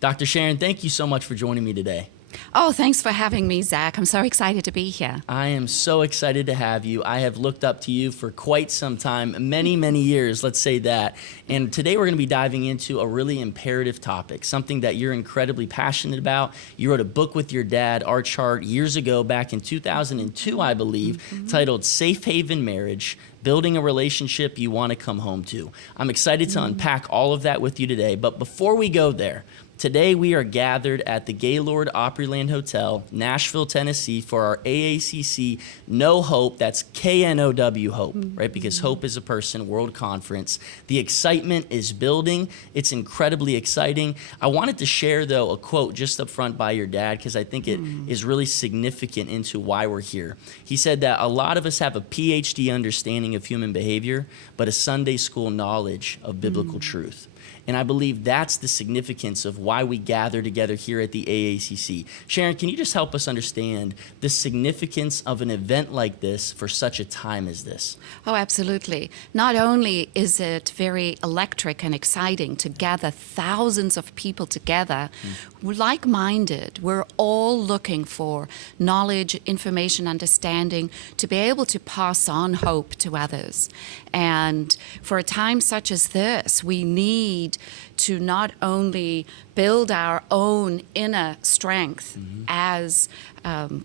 Dr. Sharon, thank you so much for joining me today. Oh, thanks for having me, Zach. I'm so excited to be here. I am so excited to have you. I have looked up to you for quite some time, many years, let's say that. And today we're going to be diving into a really imperative topic, something that you're incredibly passionate about. You wrote a book with your dad, Our Chart, years ago, back in 2002, I believe, titled Safe Haven Marriage, Building a Relationship You Want to Come Home To. I'm excited to unpack all of that with you today. But before we go there, today we are gathered at the Gaylord Opryland Hotel, Nashville, Tennessee, for our AACC No Hope, that's KNOW Hope, right? Because hope is a person, World Conference. The excitement is building. It's incredibly exciting. I wanted to share, though, a quote just up front by your dad, because I think it is really significant into why we're here. He said that a lot of us have a PhD understanding of human behavior, but a Sunday school knowledge of biblical truth. And I believe that's the significance of why we gather together here at the AACC. Sharon, can you just help us understand the significance of an event like this for such a time as this? Oh, absolutely. Not only is it very electric and exciting to gather thousands of people together, we're like-minded. We're all looking for knowledge, information, understanding to be able to pass on hope to others. And for a time such as this, we need to not only build our own inner strength as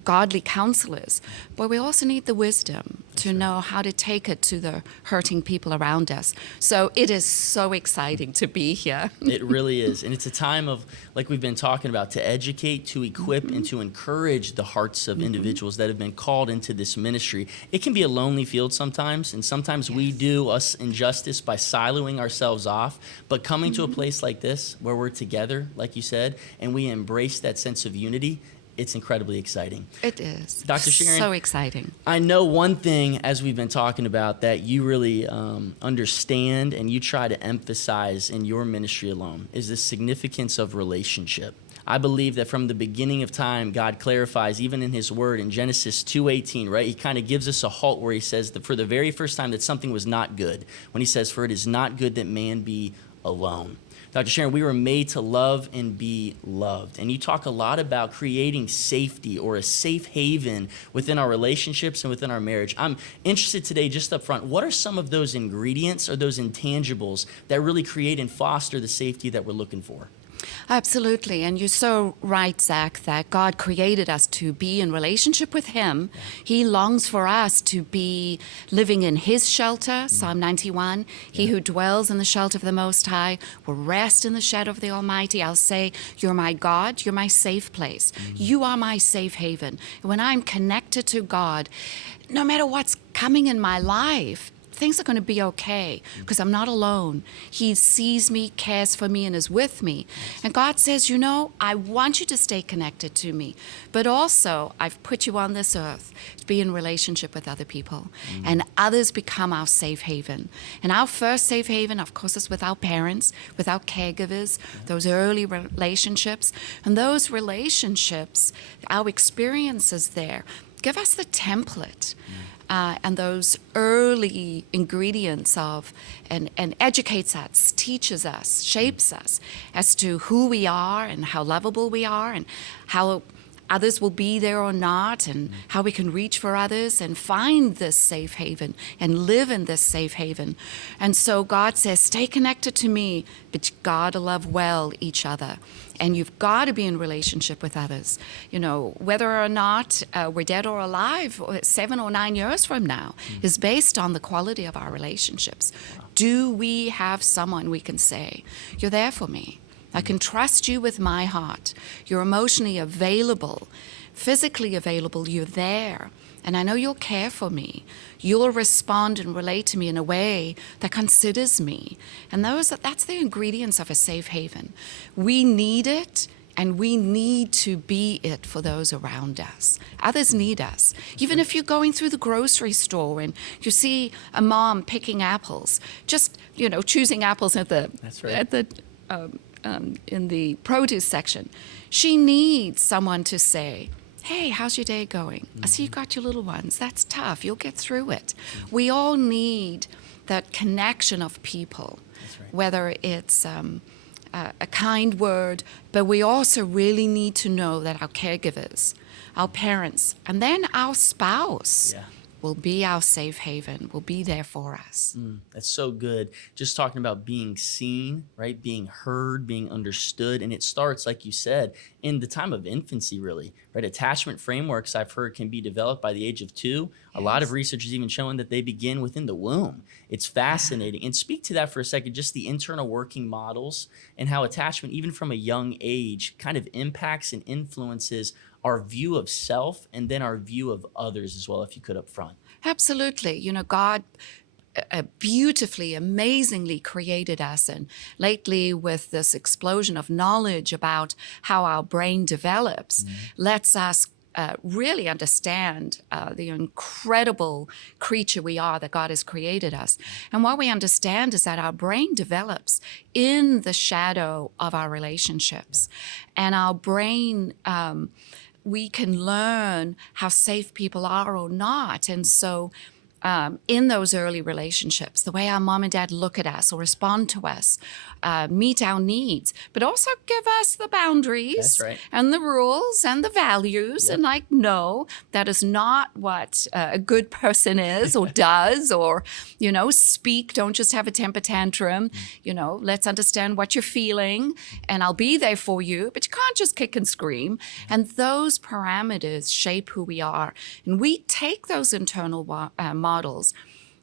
godly counselors, but we also need the wisdom to know how to take it to the hurting people around us. So it is so exciting to be here. It really is. And it's a time of, like we've been talking about, to educate, to equip, and to encourage the hearts of individuals that have been called into this ministry. It can be a lonely field sometimes, and sometimes we do us injustice by siloing ourselves off. But coming to a place like this, where we're together, like you said, and we embrace that sense of unity, it's incredibly exciting. It is. Dr. Sharon, so exciting. I know one thing, as we've been talking about, that you really understand and you try to emphasize in your ministry alone is the significance of relationship. I believe that from the beginning of time, God clarifies, even in his word in Genesis 2:18, right? He kind of gives us a halt where he says that for the very first time that something was not good, when he says, "For it is not good that man be alone." Dr. Sharon, we were made to love and be loved. And you talk a lot about creating safety or a safe haven within our relationships and within our marriage. I'm interested today, just up front, what are some of those ingredients or those intangibles that really create and foster the safety that we're looking for? Absolutely. And you're so right, Zach, that God created us to be in relationship with him. He longs for us to be living in his shelter, Psalm 91. He who dwells in the shelter of the Most High will rest in the shadow of the Almighty. I'll say, you're my God, you're my safe place. You are my safe haven. When I'm connected to God, no matter what's coming in my life, things are going to be okay because I'm not alone. He sees me, cares for me, and is with me. And God says, you know, I want you to stay connected to me, but also I've put you on this earth to be in relationship with other people, and others become our safe haven. And our first safe haven, of course, is with our parents, with our caregivers, those early relationships. And those relationships, our experiences there, give us the template. And those early ingredients of, and educates us, teaches us, shapes us as to who we are and how lovable we are and how others will be there or not, and how we can reach for others and find this safe haven and live in this safe haven. And so God says, stay connected to me, but you've got to love well each other. And you've got to be in relationship with others. You know, whether or not we're dead or alive, 7 or 9 years from now, is based on the quality of our relationships. Do we have someone we can say, you're there for me? I can trust you with my heart. You're emotionally available, physically available. You're there. And I know you'll care for me. You'll respond and relate to me in a way that considers me. And that's the ingredients of a safe haven. We need it, and we need to be it for those around us. Others need us. Even if you're going through the grocery store and you see a mom picking apples, just, you know, choosing apples at the in the produce section, she needs someone to say, hey, how's your day going? I see you got your little ones. That's tough. You'll get through it. We all need that connection of people, whether it's a kind word, but we also really need to know that our caregivers, our parents, and then our spouse Yeah. will be our safe haven, will be there for us. That's so good. Just talking about being seen, right? Being heard, being understood. And it starts, like you said, in the time of infancy, really, right? Attachment frameworks, I've heard, can be developed by the age of 2. A lot of research is even showing that they begin within the womb. It's fascinating. And speak to that for a second, just the internal working models and how attachment, even from a young age, kind of impacts and influences our view of self and then our view of others as well, if you could up front. Absolutely. You know, God beautifully, amazingly created us. And lately, with this explosion of knowledge about how our brain develops, lets us really understand the incredible creature we are that God has created us. And what we understand is that our brain develops in the shadow of our relationships. And our brain, we can learn how safe people are or not. And so in those early relationships, the way our mom and dad look at us or respond to us, meet our needs, but also give us the boundaries That's right. and the rules and the values. Yep. And like, no, that is not what a good person is or does, or, you know, speak, don't just have a temper tantrum. You know, let's understand what you're feeling and I'll be there for you, but you can't just kick and scream. And those parameters shape who we are. And we take those internal models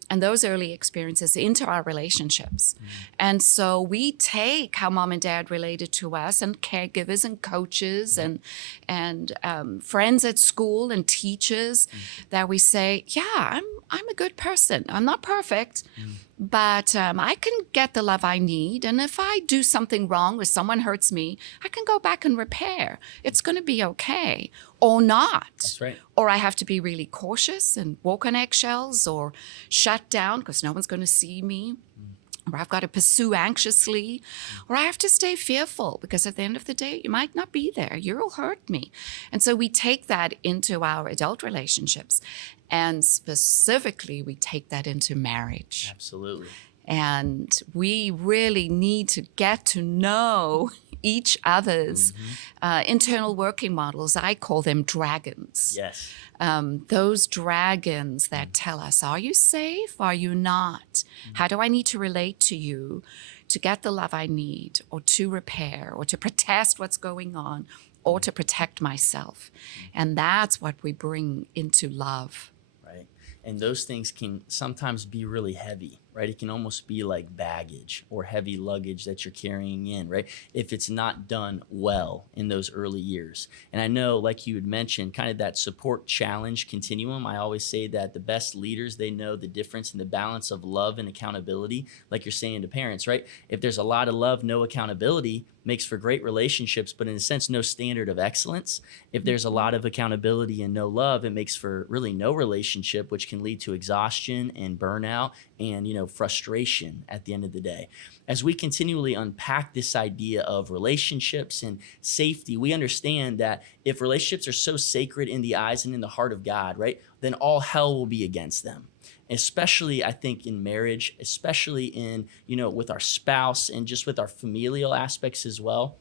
and those early experiences into our relationships. And so we take how mom and dad related to us, and caregivers and coaches and friends at school and teachers, that we say, yeah, I'm a good person. I'm not perfect, but I can get the love I need. And if I do something wrong or someone hurts me, I can go back and repair. It's going to be okay, or not. That's right. Or I have to be really cautious and walk on eggshells or shut down because no one's going to see me. Or I've got to pursue anxiously, or I have to stay fearful because at the end of the day, you might not be there. You'll hurt me. And so we take that into our adult relationships. And specifically, we take that into marriage. Absolutely. And we really need to get to know each other's internal working models. I call them dragons. Yes. Those dragons that tell us, are you safe? Are you not? How do I need to relate to you to get the love I need, or to repair, or to protest what's going on, or to protect myself? And that's what we bring into love. Right. And those things can sometimes be really heavy, right? It can almost be like baggage or heavy luggage that you're carrying in, right? If it's not done well in those early years. And I know, like you had mentioned, kind of that support challenge continuum. I always say that the best leaders, they know the difference in the balance of love and accountability, like you're saying to parents, right? If there's a lot of love, no accountability, makes for great relationships, but in a sense, no standard of excellence. If there's a lot of accountability and no love, it makes for really no relationship, which can lead to exhaustion and burnout and, frustration at the end of the day. As we continually unpack this idea of relationships and safety, we understand that if relationships are so sacred in the eyes and in the heart of God, right, then all hell will be against them. Especially, I think, in marriage, especially in, with our spouse and just with our familial aspects as well.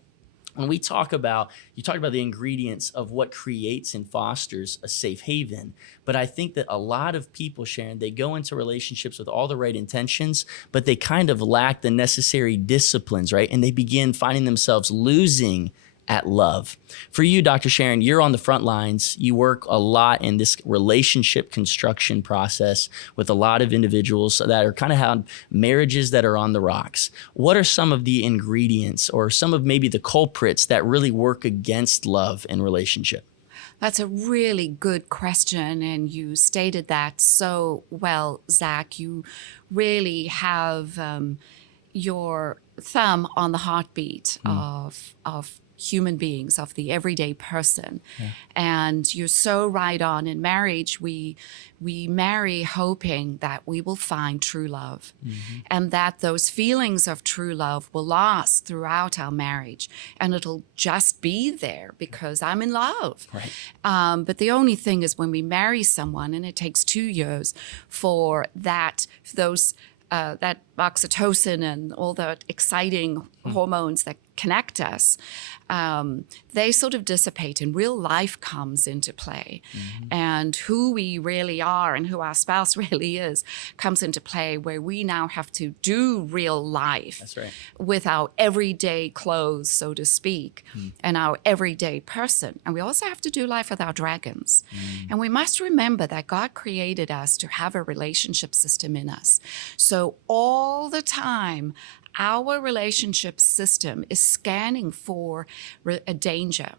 When we talk about, you talked about the ingredients of what creates and fosters a safe haven. But I think that a lot of people, Sharon, they go into relationships with all the right intentions, but they kind of lack the necessary disciplines, right? And they begin finding themselves losing at love. For you, Dr. Sharon, you're on the front lines. You work a lot in this relationship construction process with a lot of individuals that are kind of have marriages that are on the rocks. What are some of the ingredients or some of maybe the culprits that really work against love and relationship? That's a really good question, and you stated that so well, Zach. You really have your thumb on the heartbeat of human beings, of the everyday person. Yeah. And you're so right on. In marriage, we marry hoping that we will find true love, and that those feelings of true love will last throughout our marriage, and it'll just be there because I'm in love. Right. But the only thing is when we marry someone, and it takes 2 years for those that oxytocin and all the exciting hormones that connect us, they sort of dissipate and real life comes into play. And who we really are and who our spouse really is comes into play, where we now have to do real life. That's right. With our everyday clothes, so to speak, and our everyday person. And we also have to do life with our dragons. And we must remember that God created us to have a relationship system in us. So all the time, our relationship system is scanning for a danger.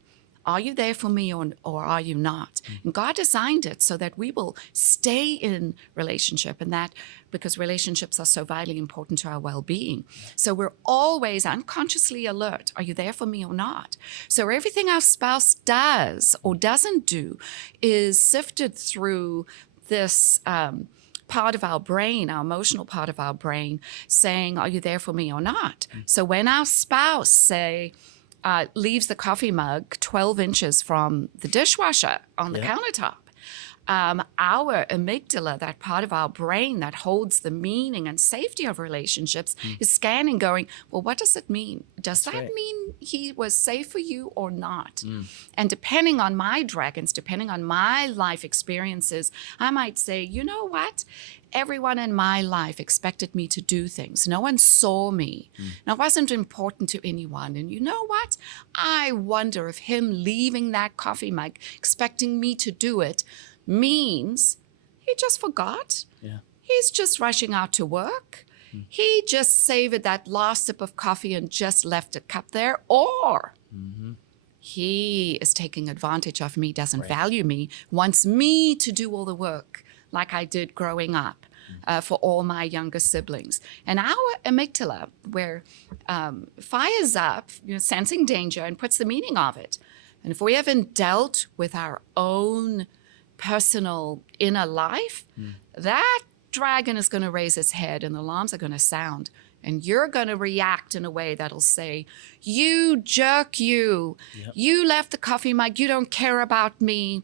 Are you there for me or are you not? And God designed it so that we will stay in relationship, and that because relationships are so vitally important to our well-being. So we're always unconsciously alert. Are you there for me or not? So everything our spouse does or doesn't do is sifted through this part of our brain, our emotional part of our brain, saying, are you there for me or not? So when our spouse, say, leaves the coffee mug 12 inches from the dishwasher on the countertop, our amygdala, that part of our brain that holds the meaning and safety of relationships, is scanning, going, well, what does it mean? Does that mean he was safe for you or not? And depending on my dragons, depending on my life experiences, I might say, you know what? Everyone in my life expected me to do things. No one saw me. And I wasn't important to anyone. And you know what? I wonder if him leaving that coffee mug, expecting me to do it, means he just forgot. Yeah. He's just rushing out to work. He just savored that last sip of coffee and just left a cup there. Or he is taking advantage of me, doesn't value me, wants me to do all the work like I did growing up for all my younger siblings. And our amygdala, where fires up, sensing danger and puts the meaning of it. And if we haven't dealt with our own personal inner life, that dragon is going to raise its head and the alarms are going to sound. And you're going to react in a way that'll say, you jerk, you left the coffee mug, you don't care about me.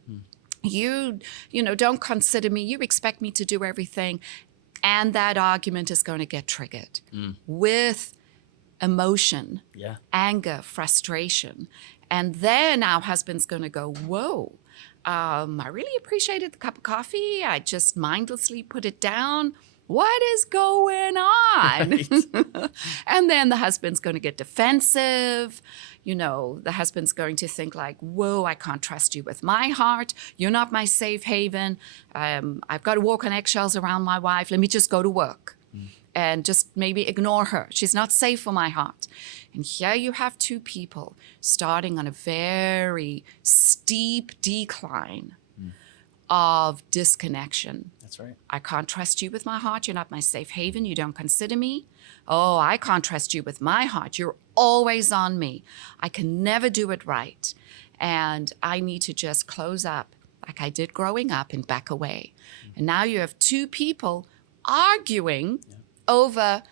You don't consider me. You expect me to do everything. And that argument is going to get triggered with emotion, anger, frustration. And then our husband's going to go, whoa, I really appreciated the cup of coffee. I just mindlessly put it down. What is going on? Right. And then the husband's going to get defensive. The husband's going to think like, whoa, I can't trust you with my heart. You're not my safe haven. I've got to walk on eggshells around my wife. Let me just go to work and just maybe ignore her. She's not safe for my heart. And here you have two people starting on a very steep decline of disconnection. That's right. I can't trust you with my heart. You're not my safe haven. You don't consider me. Oh, I can't trust you with my heart. You're always on me. I can never do it right. And I need to just close up like I did growing up and back away. And now you have two people arguing over,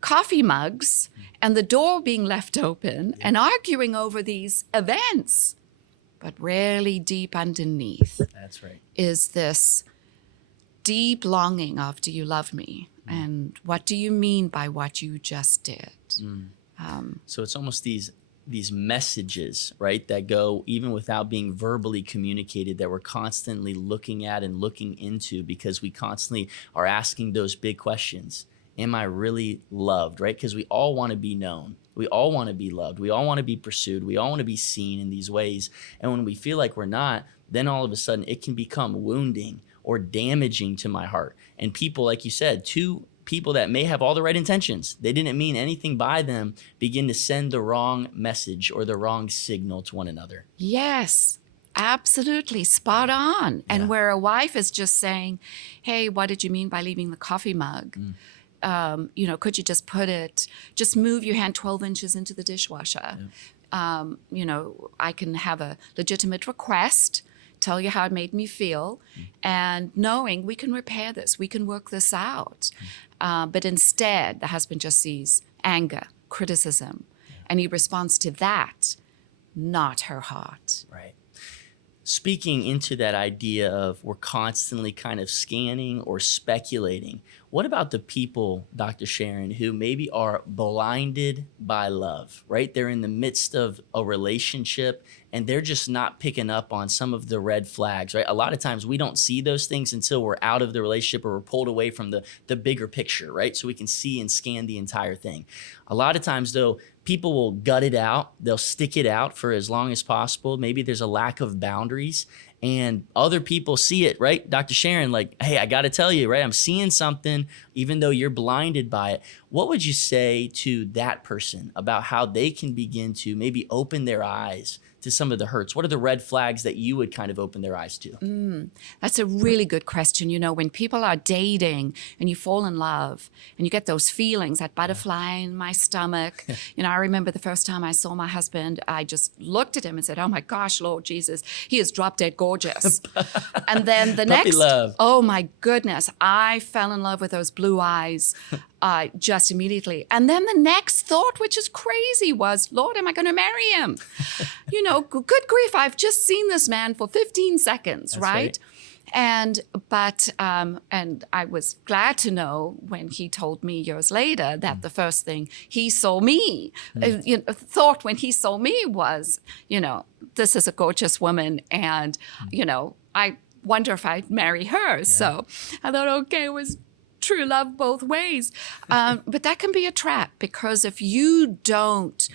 coffee mugs and the door being left open and arguing over these events. But really deep underneath is this deep longing of, do you love me? And what do you mean by what you just did? So it's almost these messages, right, that go even without being verbally communicated, that we're constantly looking at and looking into, because we constantly are asking those big questions. Am I really loved, right? Because we all want to be known. We all want to be loved. We all want to be pursued. We all want to be seen in these ways. And when we feel like we're not, then all of a sudden it can become wounding or damaging to my heart. And people, like you said, two people that may have all the right intentions, they didn't mean anything by them, begin to send the wrong message or the wrong signal to one another. Yes, absolutely. Spot on. And where a wife is just saying, hey, what did you mean by leaving the coffee mug? Could you just move your hand 12 inches into the dishwasher? I can have a legitimate request, tell you how it made me feel, and knowing we can repair this, we can work this out. But instead, the husband just sees anger, criticism, and he responds to that, not her heart. Right. Speaking into that idea of we're constantly kind of scanning or speculating, What about the people, Dr. Sharon, who maybe are blinded by love, right? They're in the midst of a relationship and they're just not picking up on some of the red flags, right? A lot of times we don't see those things until we're out of the relationship or we're pulled away from the bigger picture, right? So we can see and scan the entire thing. A lot of times, though, people will gut it out. They'll stick it out for as long as possible. Maybe there's a lack of boundaries and other people see it, right? Dr. Sharon, like, hey, I got to tell you, right? I'm seeing something, even though you're blinded by it. What would you say to that person about how they can begin to maybe open their eyes to some of the hurts? What are the red flags that you would kind of open their eyes to? That's a really good question. You know, when people are dating and you fall in love and you get those feelings, that butterfly in my stomach. You know, I remember the first time I saw my husband, I just looked at him and said, oh my gosh, Lord Jesus, he is drop dead gorgeous. And then the Puppy next, love. oh my goodness, I fell in love with those blue eyes. Just immediately. And then the next thought, which is crazy, was, Lord, am I going to marry him? You know, good grief, I've just seen this man for 15 seconds, That's right? And I was glad to know when he told me years later that the first thing he saw me, thought when he saw me was, you know, this is a gorgeous woman and, you know, I wonder if I'd marry her. Yeah. So I thought, okay, it was true love both ways. But that can be a trap because if you don't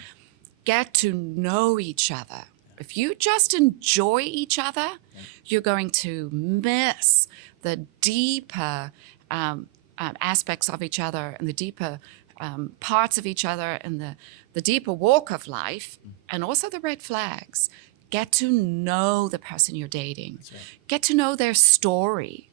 get to know each other, if you just enjoy each other, you're going to miss the deeper aspects of each other and the deeper parts of each other and the deeper walk of life and also the red flags. Get to know the person you're dating. Right. Get to know their story.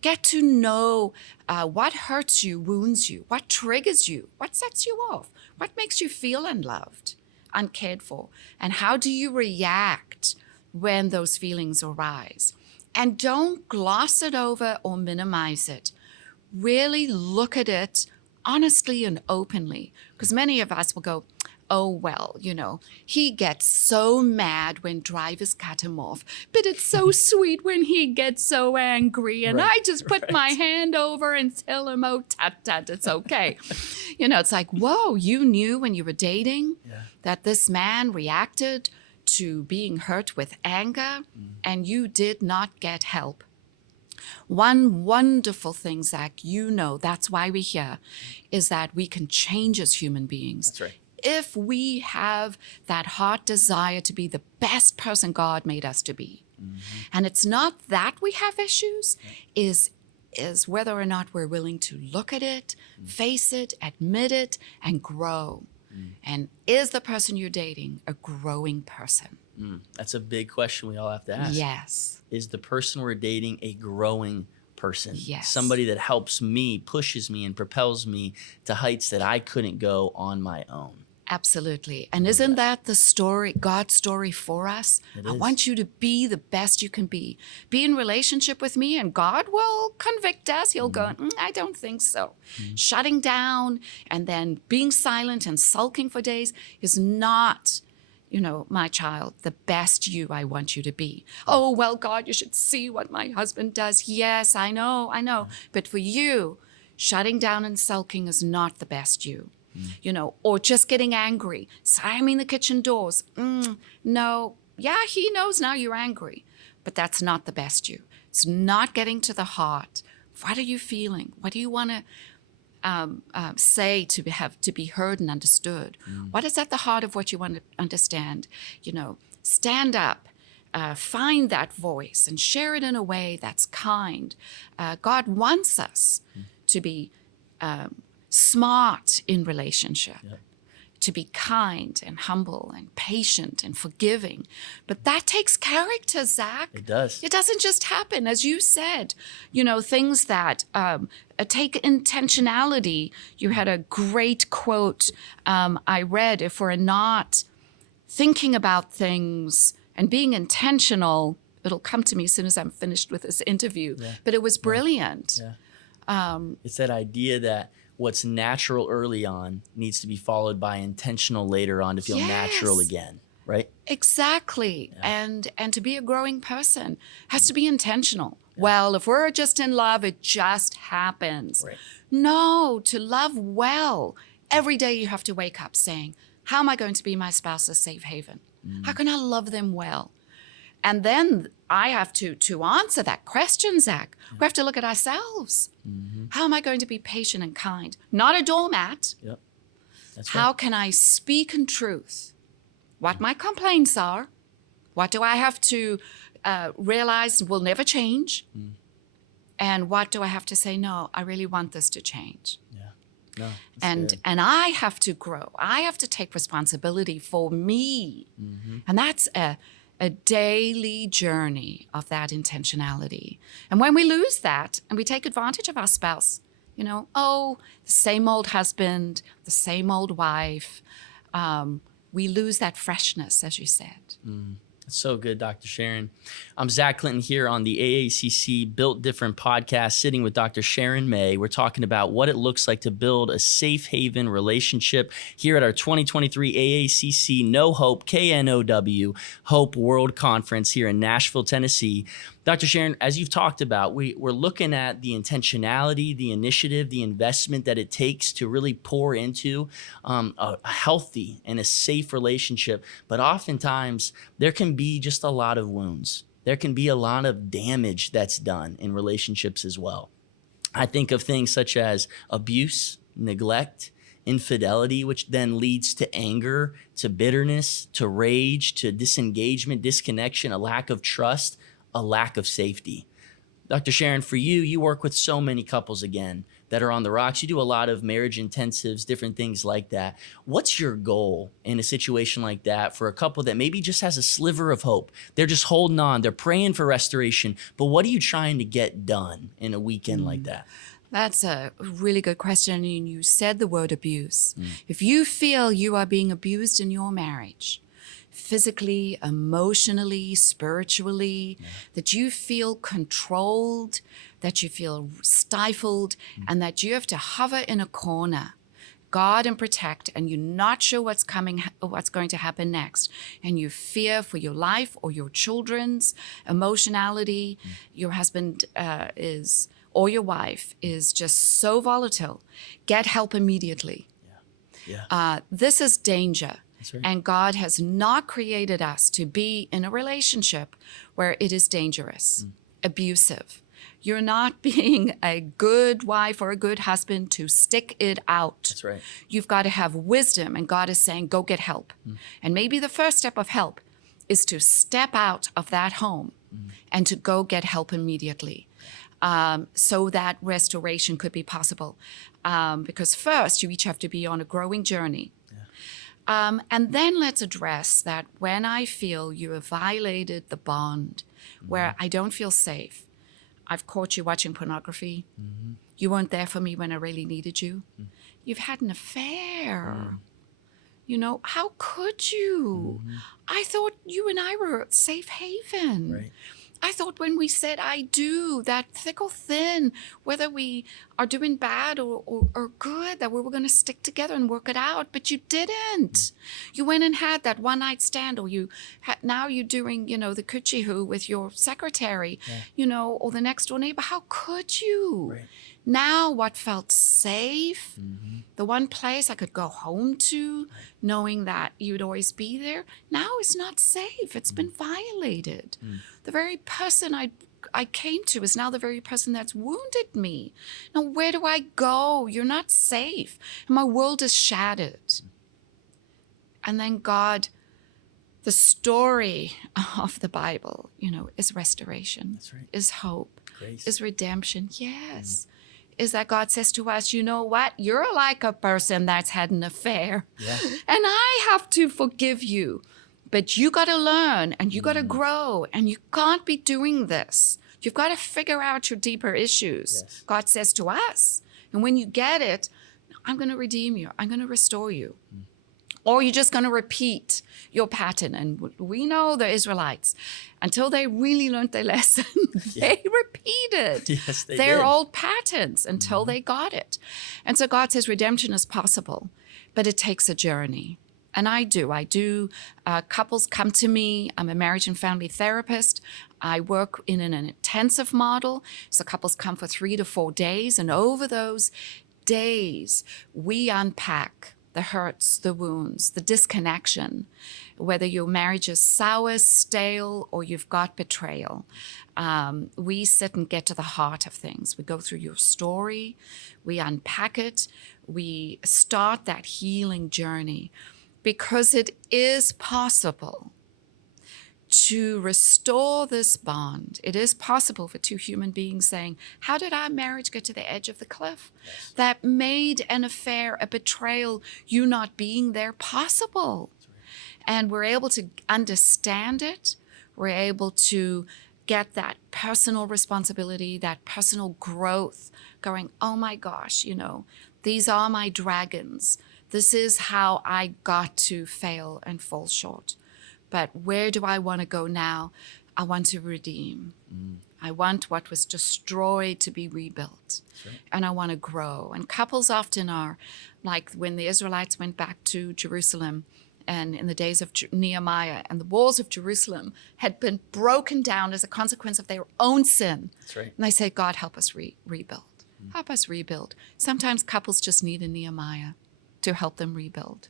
Get to know what hurts you, wounds you, what triggers you, what sets you off, what makes you feel unloved, uncared for, and how do you react when those feelings arise. And don't gloss it over or minimize it. Really look at it honestly and openly, because many of us will go, oh, well, you know, he gets so mad when drivers cut him off, but it's so sweet when he gets so angry. And I just put my hand over and tell him, oh, tut, it's okay. You know, it's like, whoa, you knew when you were dating that this man reacted to being hurt with anger and you did not get help. One wonderful thing, Zach, you know, that's why we're here, is that we can change as human beings. That's right. If we have that heart desire to be the best person God made us to be. And it's not that we have issues, is whether or not we're willing to look at it, face it, admit it, and grow. And is the person you're dating a growing person? That's a big question we all have to ask. Yes. Is the person we're dating a growing person? Yes. Somebody that helps me, pushes me, and propels me to heights that I couldn't go on my own. Absolutely. And isn't that the story, God's story for us? I want you to be the best you can be. Be in relationship with me and God will convict us. He'll go, I don't think so. Shutting down and then being silent and sulking for days is not, you know, my child, the best you I want you to be. Oh, well, God, you should see what my husband does. Yes, I know. But for you, shutting down and sulking is not the best you. You know, or just getting angry, slamming the kitchen doors. No, yeah, he knows now you're angry, but that's not the best you. It's not getting to the heart. What are you feeling? What do you want to say to be heard and understood? What is at the heart of what you want to understand? You know, stand up. Find that voice and share it in a way that's kind. God wants us to be smart in relationship, to be kind and humble and patient and forgiving. But that takes character, Zach. It does. It doesn't just happen. As you said, you know, things that take intentionality. You had a great quote I read, if we're not thinking about things and being intentional, it'll come to me as soon as I'm finished with this interview. But it was brilliant. It's that idea that what's natural early on needs to be followed by intentional later on to feel natural again, right? Exactly. And to be a growing person has to be intentional. Well, if we're just in love, it just happens. Right. No, to love well, every day you have to wake up saying, how am I going to be my spouse's safe haven? How can I love them well? And then I have to answer that question, Zach. We have to look at ourselves. How am I going to be patient and kind? Not a doormat. Yep. That's How right. can I speak in truth? What my complaints are? What do I have to realize will never change? And what do I have to say, no, I really want this to change? Yeah. No. That's And good. I have to grow. I have to take responsibility for me. And that's a daily journey of that intentionality. And when we lose that and we take advantage of our spouse, the same old husband, the same old wife, we lose that freshness, as you said. So good, Dr. Sharon. I'm Zach Clinton here on the AACC Built Different podcast, sitting with Dr. Sharon May. We're talking about what it looks like to build a safe haven relationship here at our 2023 AACC No Hope, KNOW, Hope World Conference here in Nashville, Tennessee. Dr. Sharon, as you've talked about, we're looking at the intentionality, the initiative, the investment that it takes to really pour into a healthy and a safe relationship. But oftentimes, there can be just a lot of wounds. There can be a lot of damage that's done in relationships as well. I think of things such as abuse, neglect, infidelity, which then leads to anger, to bitterness, to rage, to disengagement, disconnection, a lack of trust, a lack of safety. Dr. Sharon, for you, you work with so many couples again that are on the rocks. You do a lot of marriage intensives, different things like that. What's your goal in a situation like that for a couple that maybe just has a sliver of hope? They're just holding on. They're praying for restoration. But what are you trying to get done in a weekend like that? That's a really good question. And you said the word abuse. If you feel you are being abused in your marriage, physically, emotionally, spiritually, that you feel controlled, that you feel stifled, and that you have to hover in a corner, guard and protect, and you're not sure what's going to happen next, and you fear for your life or your children's emotionality, your husband or your wife is just so volatile, get help immediately. This is danger. That's right. And God has not created us to be in a relationship where it is dangerous, abusive. You're not being a good wife or a good husband to stick it out. That's right. You've got to have wisdom, and God is saying, go get help. And maybe the first step of help is to step out of that home and to go get help immediately. So that restoration could be possible. Because first, you each have to be on a growing journey. And then let's address that when I feel you have violated the bond, where I don't feel safe, I've caught you watching pornography, you weren't there for me when I really needed you, you've had an affair. How could you? I thought you and I were a safe haven. Right. I thought when we said I do, that thick or thin, whether we are doing bad or good, that we were going to stick together and work it out, but you didn't. You went and had that one-night stand, or now you're doing, the coochie-hoo with your secretary, or the next-door neighbor. How could you? Right. Now what felt safe, the one place I could go home to, knowing that you'd always be there, now is not safe. It's been violated. The very person I came to is now the very person that's wounded me. Now, where do I go? You're not safe. And my world is shattered. And then God, the story of the Bible, is restoration. That's right. Is hope. Grace. Is redemption. Yes. Is that God says to us, you know what? You're like a person that's had an affair. Yeah. And I have to forgive you. But you got to learn, and you got to grow, and you can't be doing this. You've got to figure out your deeper issues. Yes. God says to us. And when you get it, I'm going to redeem you. I'm going to restore you. Or you're just going to repeat your pattern. And we know the Israelites, until they really learned their lesson, they repeated Yes, they their did. old patterns until they got it. And so God says redemption is possible, but it takes a journey. And I do. Couples come to me. I'm a marriage and family therapist. I work in an intensive model. So couples come for 3 to 4 days. And over those days, we unpack the hurts, the wounds, the disconnection, whether your marriage is sour, stale, or you've got betrayal. We sit and get to the heart of things. We go through your story. We unpack it. We start that healing journey. Because it is possible to restore this bond. It is possible for two human beings saying, how did our marriage get to the edge of the cliff? Yes. That made an affair, a betrayal, you not being there possible. Right. And we're able to understand it. We're able to get that personal responsibility, that personal growth going, oh my gosh, these are my dragons. This is how I got to fail and fall short. But where do I want to go now? I want to redeem. I want what was destroyed to be rebuilt. Right. And I want to grow. And couples often are like when the Israelites went back to Jerusalem and in the days of Nehemiah, and the walls of Jerusalem had been broken down as a consequence of their own sin. That's right. And they say, God, help us rebuild. Help us rebuild. Sometimes couples just need a Nehemiah to help them rebuild.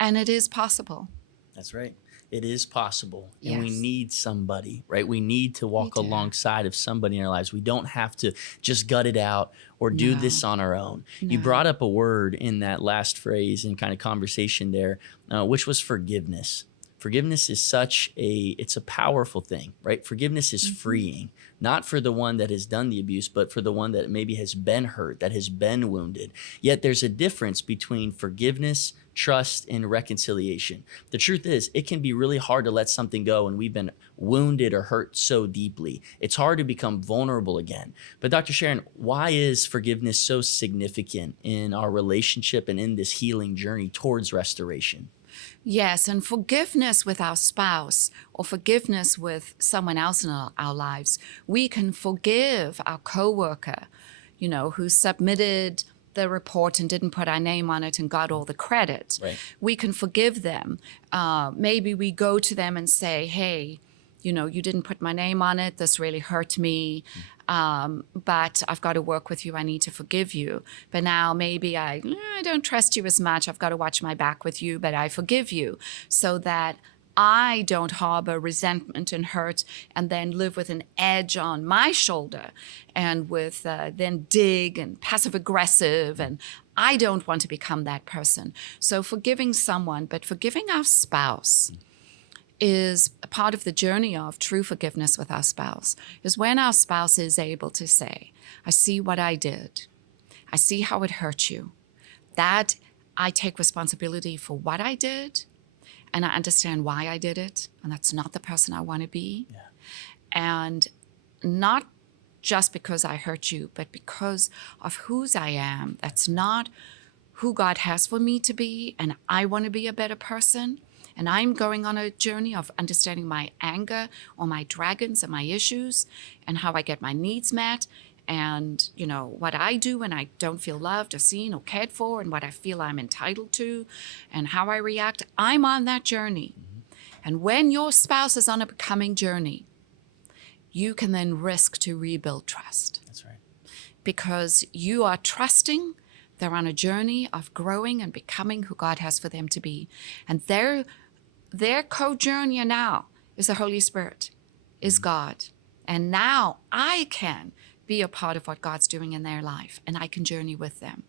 And it is possible. That's right. It is possible. And yes. we need somebody, right? We need to walk alongside of somebody in our lives. We don't have to just gut it out or do this on our own. No. You brought up a word in that last phrase and kind of conversation there, which was forgiveness. Forgiveness is it's a powerful thing, right? Forgiveness is freeing, not for the one that has done the abuse, but for the one that maybe has been hurt, that has been wounded. Yet there's a difference between forgiveness, trust, and reconciliation. The truth is, it can be really hard to let something go when we've been wounded or hurt so deeply. It's hard to become vulnerable again. But Dr. Sharon, why is forgiveness so significant in our relationship and in this healing journey towards restoration? Yes, and forgiveness with our spouse or forgiveness with someone else in our lives. We can forgive our coworker, who submitted the report and didn't put our name on it and got all the credit. Right. We can forgive them. Maybe we go to them and say, hey, you didn't put my name on it. This really hurt me. But I've got to work with you. I need to forgive you. But now maybe I don't trust you as much. I've got to watch my back with you, but I forgive you so that I don't harbor resentment and hurt and then live with an edge on my shoulder and with then dig and passive aggressive. And I don't want to become that person. So forgiving someone, but forgiving our spouse is a part of the journey of true forgiveness with our spouse, is when our spouse is able to say, I see what I did. I see how it hurt you. That I take responsibility for what I did, and I understand why I did it, and that's not the person I want to be. Yeah. And not just because I hurt you, but because of whose I am. That's not who God has for me to be, and I want to be a better person. And I'm going on a journey of understanding my anger or my dragons and my issues and how I get my needs met and, what I do when I don't feel loved or seen or cared for and what I feel I'm entitled to and how I react. I'm on that journey. And when your spouse is on a becoming journey, you can then risk to rebuild trust. That's right. Because you are trusting they're on a journey of growing and becoming who God has for them to be. And their co-journey now is the Holy Spirit, is God. And now I can be a part of what God's doing in their life, and I can journey with them.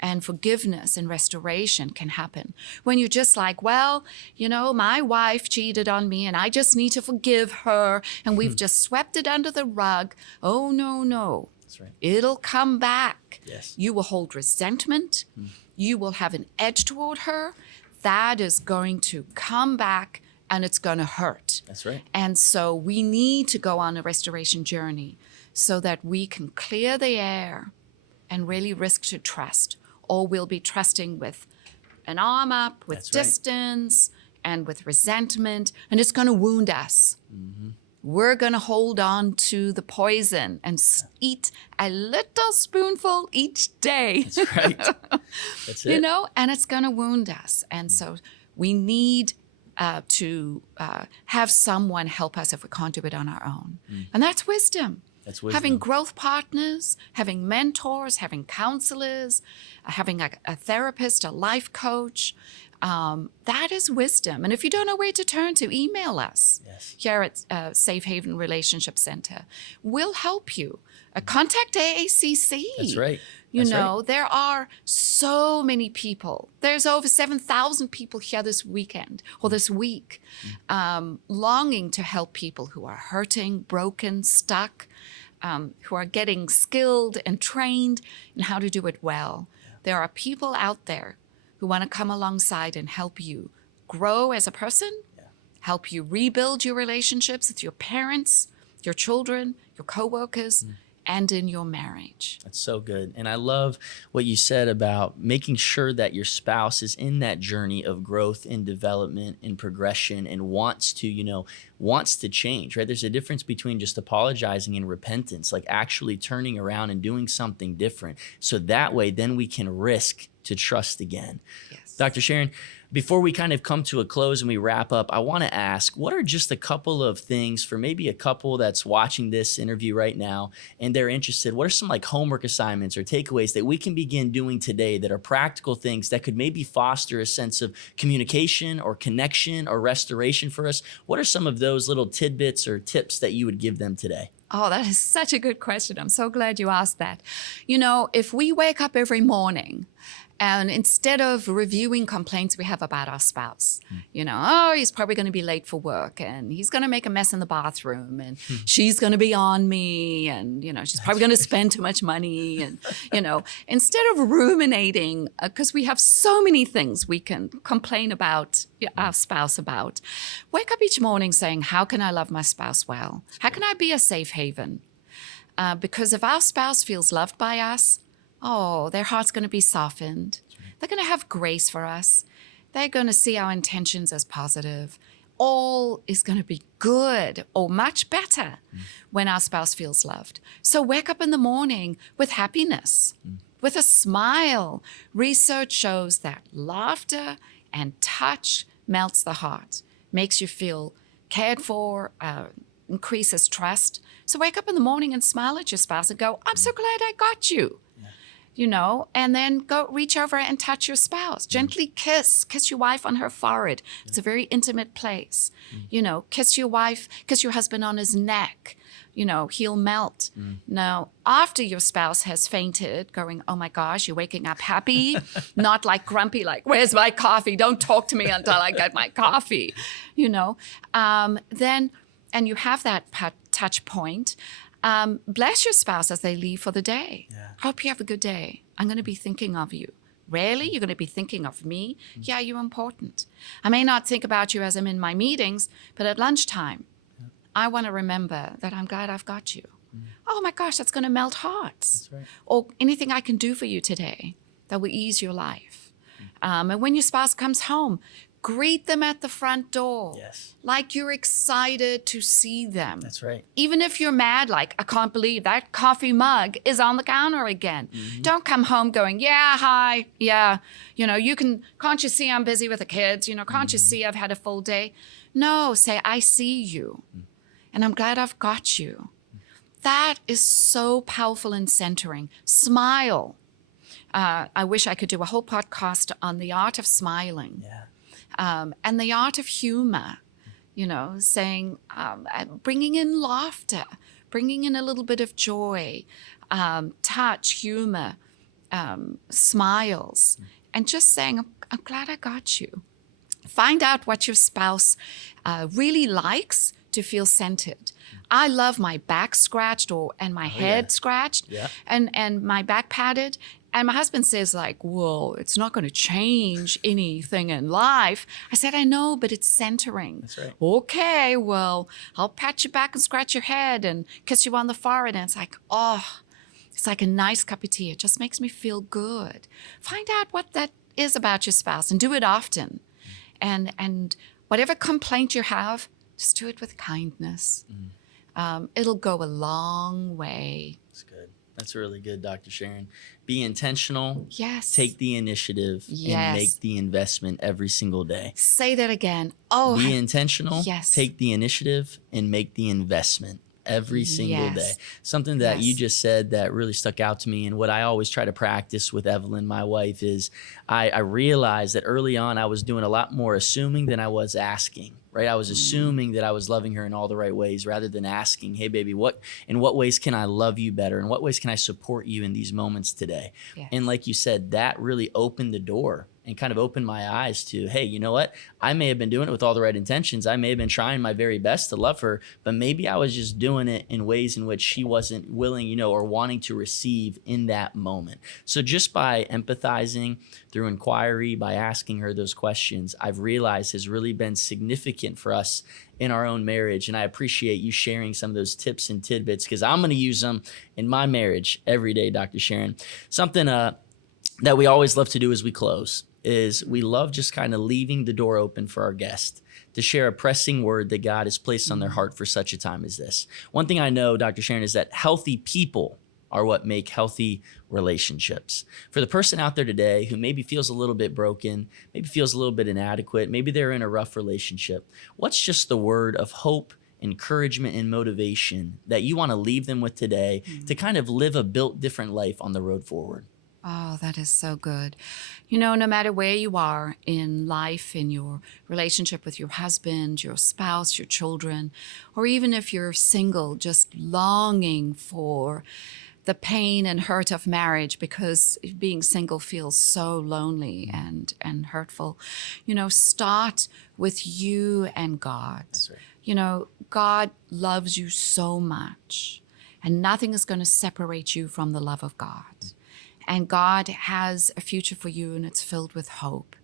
And forgiveness and restoration can happen when you're just like, well, my wife cheated on me and I just need to forgive her, and we've just swept it under the rug. Oh, no. That's right. It'll come back. Yes. You will hold resentment. You will have an edge toward her. That is going to come back and it's going to hurt. That's right. And so we need to go on a restoration journey so that we can clear the air and really risk to trust. Or we'll be trusting with an arm up, with That's distance, right. and with resentment, and it's going to wound us. We're going to hold on to the poison and eat a little spoonful each day. That's right. That's it. And it's going to wound us. And so We need to have someone help us if we can't do it on our own. And that's wisdom. That's wisdom. Having growth partners, having mentors, having counselors, having a therapist, a life coach. That is wisdom. And if you don't know where to turn to, email us here at Safe Haven Relationship Center. We'll help you. Contact AACC. That's right. You know, there are so many people. There's over 7,000 people here this weekend or this week longing to help people who are hurting, broken, stuck, who are getting skilled and trained in how to do it well. There are people out there who want to come alongside and help you grow as a person, help you rebuild your relationships with your parents, your children, your coworkers, and in your marriage. That's so good. And I love what you said about making sure that your spouse is in that journey of growth and development and progression and wants to change, right? There's a difference between just apologizing and repentance, like actually turning around and doing something different. So that way, then we can risk to trust again. Yes. Dr. Sharon, before we kind of come to a close and we wrap up, I want to ask, what are just a couple of things for maybe a couple that's watching this interview right now and they're interested? What are some like homework assignments or takeaways that we can begin doing today that are practical things that could maybe foster a sense of communication or connection or restoration for us? What are some of those little tidbits or tips that you would give them today? Oh, that is such a good question. I'm so glad you asked that. You know, if we wake up every morning and instead of reviewing complaints we have about our spouse, you know, oh, he's probably going to be late for work and he's going to make a mess in the bathroom and she's going to be on me and, you know, she's probably going to spend too much money. And, you know, instead of ruminating, because we have so many things we can complain about our spouse about, wake up each morning saying, how can I love my spouse well? How can I be a safe haven? Because if our spouse feels loved by us, oh, their heart's going to be softened. They're going to have grace for us. They're going to see our intentions as positive. All is going to be good or much better when our spouse feels loved. So wake up in the morning with happiness, with a smile. Research shows that laughter and touch melts the heart, makes you feel cared for, increases trust. So wake up in the morning and smile at your spouse and go, I'm so glad I got you. You know, and then go reach over and touch your spouse. Gently kiss your wife on her forehead. It's a very intimate place. You know, kiss your husband on his neck. You know, he'll melt. Now, after your spouse has fainted, going, oh my gosh, you're waking up happy, not like grumpy, like, where's my coffee? Don't talk to me until I get my coffee. You know, then, and you have that touch point. Bless your spouse as they leave for the day. Hope you have a good day. I'm going to be thinking of you. Really? You're going to be thinking of me? Yeah, you're important. I may not think about you as I'm in my meetings, but at lunchtime, I want to remember that I'm glad I've got you. Oh my gosh, that's going to melt hearts. That's right. Or anything I can do for you today that will ease your life. And when your spouse comes home, greet them at the front door. Yes. Like you're excited to see them. That's right. Even if you're mad, like, I can't believe that coffee mug is on the counter again. Don't come home going, yeah, hi, yeah. You know, can't you see I'm busy with the kids? You know, can't you see I've had a full day? No, say, I see you. And I'm glad I've got you. That is so powerful and centering. Smile. I wish I could do a whole podcast on the art of smiling. Yeah. And the art of humor, you know, saying, bringing in laughter, bringing in a little bit of joy, touch, humor, smiles, and just saying, I'm glad I got you. Find out what your spouse really likes to feel centered. I love my back scratched and my head scratched and my back patted. And my husband says, like, well, it's not going to change anything in life. I said, I know, but it's centering. That's right. Okay, well, I'll pat your back and scratch your head and kiss you on the forehead. And it's like, oh, it's like a nice cup of tea. It just makes me feel good. Find out what that is about your spouse and do it often. And whatever complaint you have, just do it with kindness. It'll go a long way. That's good. That's really good, Dr. Sharon. Be intentional, Yes. take the initiative, and Yes. make the investment every single day. Say that again. Oh, Be intentional, yes. take the initiative, and make the investment every single day. Yes. Something that you Yes. just said that really stuck out to me, and what I always try to practice with Evelyn, my wife, is I realized that early on I was doing a lot more assuming than I was asking. Right? I was assuming that I was loving her in all the right ways rather than asking, hey, baby, in what ways can I love you better? In what ways can I support you in these moments today? Yes. And like you said, that really opened the door and kind of opened my eyes to, hey, you know what? I may have been doing it with all the right intentions. I may have been trying my very best to love her, but maybe I was just doing it in ways in which she wasn't willing, or wanting to receive in that moment. So just by empathizing through inquiry, by asking her those questions, I've realized has really been significant for us in our own marriage. And I appreciate you sharing some of those tips and tidbits because I'm going to use them in my marriage every day, Dr. Sharon. Something that we always love to do as we close is we love just kind of leaving the door open for our guest to share a pressing word that God has placed on their heart for such a time as this. One thing I know, Dr. Sharon, is that healthy people are what make healthy relationships. For the person out there today who maybe feels a little bit broken, maybe feels a little bit inadequate, maybe they're in a rough relationship, what's just the word of hope, encouragement, and motivation that you want to leave them with today to kind of live a built different life on the road forward? Oh, that is so good. No matter where you are in life, in your relationship with your husband, your spouse, your children, or even if you're single, just longing for the pain and hurt of marriage because being single feels so lonely and hurtful. Start with you and God. That's right. God loves you so much, and nothing is going to separate you from the love of God. And God has a future for you, and it's filled with hope.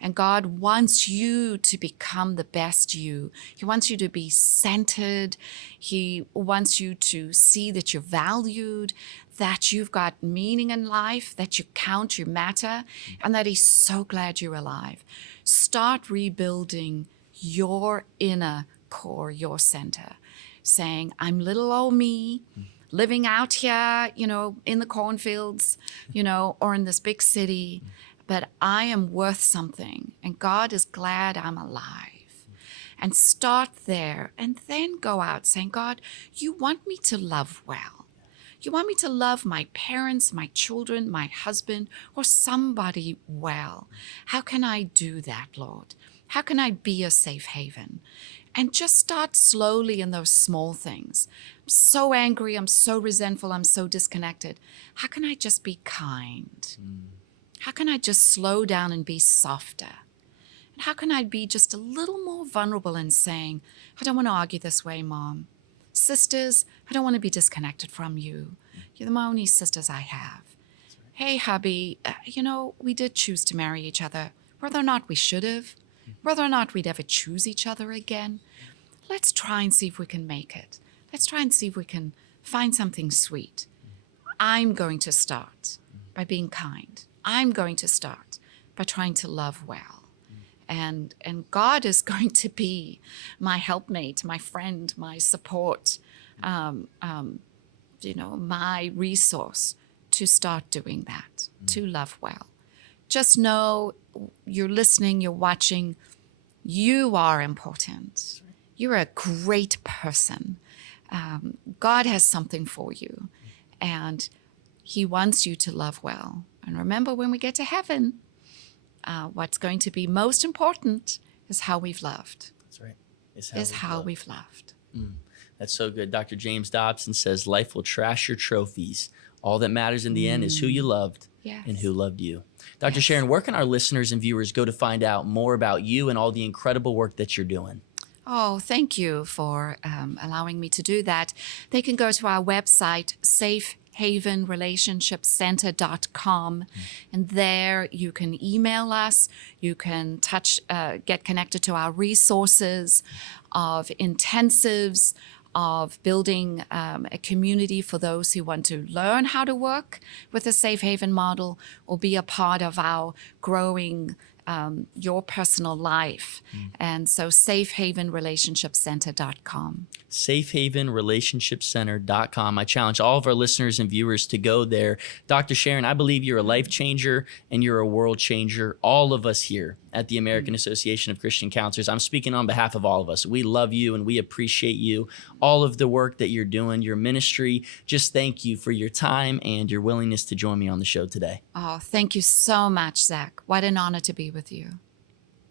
And God wants you to become the best you. He wants you to be centered. He wants you to see that you're valued, that you've got meaning in life, that you count, you matter, and that He's so glad you're alive. Start rebuilding your inner core, your center, saying, I'm little old me, living out here, in the cornfields, or in this big city, but I am worth something, and God is glad I'm alive. And start there, and then go out saying, God, you want me to love well. You want me to love my parents, my children, my husband, or somebody well. How can I do that, Lord? How can I be a safe haven? And just start slowly in those small things. I'm so angry, I'm so resentful, I'm so disconnected. How can I just be kind? How can I just slow down and be softer? And how can I be just a little more vulnerable in saying, I don't want to argue this way, Mom. Sisters, I don't want to be disconnected from you. You're the only sisters I have. Hey, hubby, we did choose to marry each other, whether or not we should have. Whether or not we'd ever choose each other again, let's try and see if we can make it. Let's try and see if we can find something sweet. I'm going to start by being kind. I'm going to start by trying to love well. And God is going to be my helpmate, my friend, my support, my resource to start doing that, to love well. Just know you're listening, you're watching, you are important. You're a great person. God has something for you, and He wants you to love well. And remember, when we get to heaven, what's going to be most important is how we've loved. That's right. Is how we've loved. That's so good. Dr. James Dobson says, life will trash your trophies. All that matters in the end is who you loved and who loved you. Dr. Sharon, where can our listeners and viewers go to find out more about you and all the incredible work that you're doing? Oh, thank you for allowing me to do that. They can go to our website, safehavenrelationshipcenter.com, and there you can email us. You can get connected to our resources of intensives, of building a community for those who want to learn how to work with the Safe Haven model or be a part of our growing your personal life. And so safehavenrelationshipcenter.com. safehavenrelationshipcenter.com. I challenge all of our listeners and viewers to go there. Dr. Sharon, I believe you're a life changer and you're a world changer. All of us here at the American Association of Christian Counselors, I'm speaking on behalf of all of us. We love you and we appreciate you, all of the work that you're doing, your ministry. Just thank you for your time and your willingness to join me on the show today. Oh, thank you so much, Zach. What an honor to be with you.